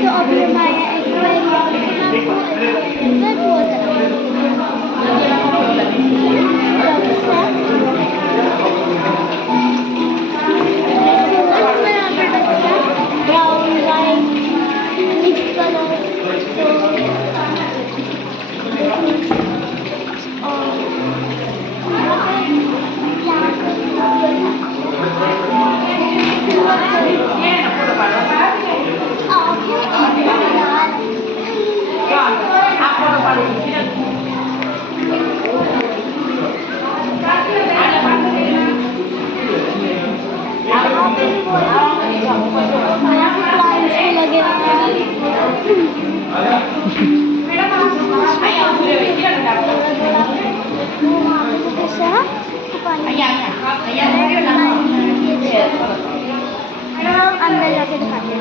तो अभी हमारे ब्राउन वाइट मिक्स कलर अंदर जाके दिखाते हैं।